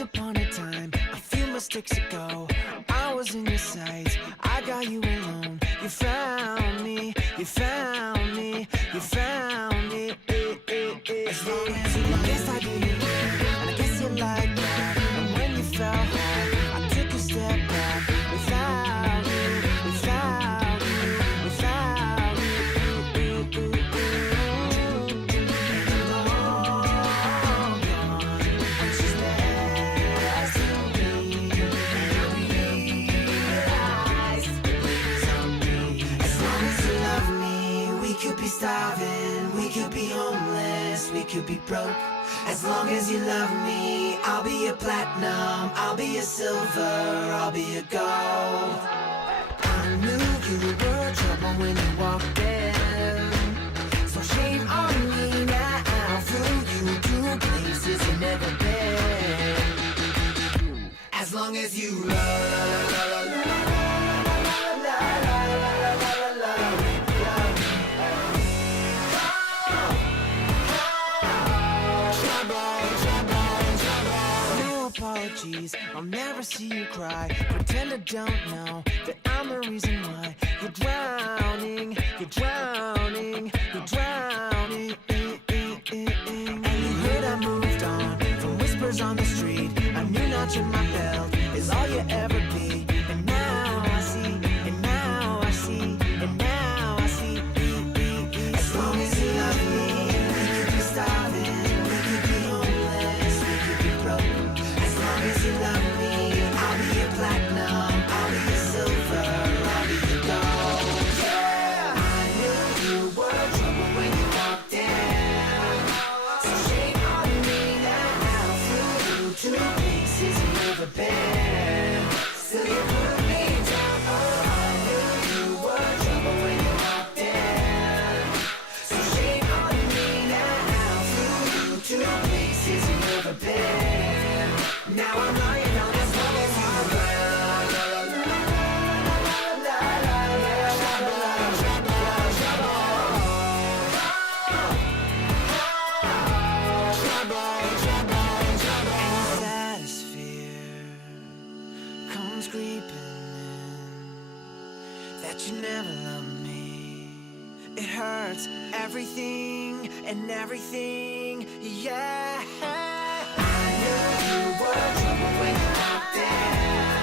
upon a time, a few mistakes ago, I was in your sights, I got you alone. You found me, you found me, you found me. As long as you I guess I didn't, and I guess you like that. And when you fell hard, I took a step back. Without you, without you, without you. And the long gone, it's just best to me. And I realize it's on me. As long as you love me, we could be starving, we could be homeless, we could be broke. As long as you love me, I'll be a platinum, I'll be a silver, I'll be a gold. I knew you were trouble when you walked in, so shame on me now. Flew you to places you've never been. As long as you love me. Apologies, I'll never see you cry. Pretend I don't know that I'm the reason why you're drowning, you're drowning, you're drowning. And you heard I moved on from whispers on the street. A new notch in my belt is all you ever be. And now I see, and now I see, and now I see. As long as you love me, we could be starving, we could be homeless, we could be broke. As long as you love me, I'll be a platinum, I'll be a silver, I'll be a gold. Yeah, I knew you were trouble when you walked in, so shame on me now. Flew you to places you've never been, still you put me down. Oh, I knew you were trouble when you walked in, so shame on me now. Flew you to places you've never been. Now I'm lying down as long as you saddest fear comes creeping in, that you never loved me. It hurts everything and everything, yeah. I knew you were trouble when you walked in.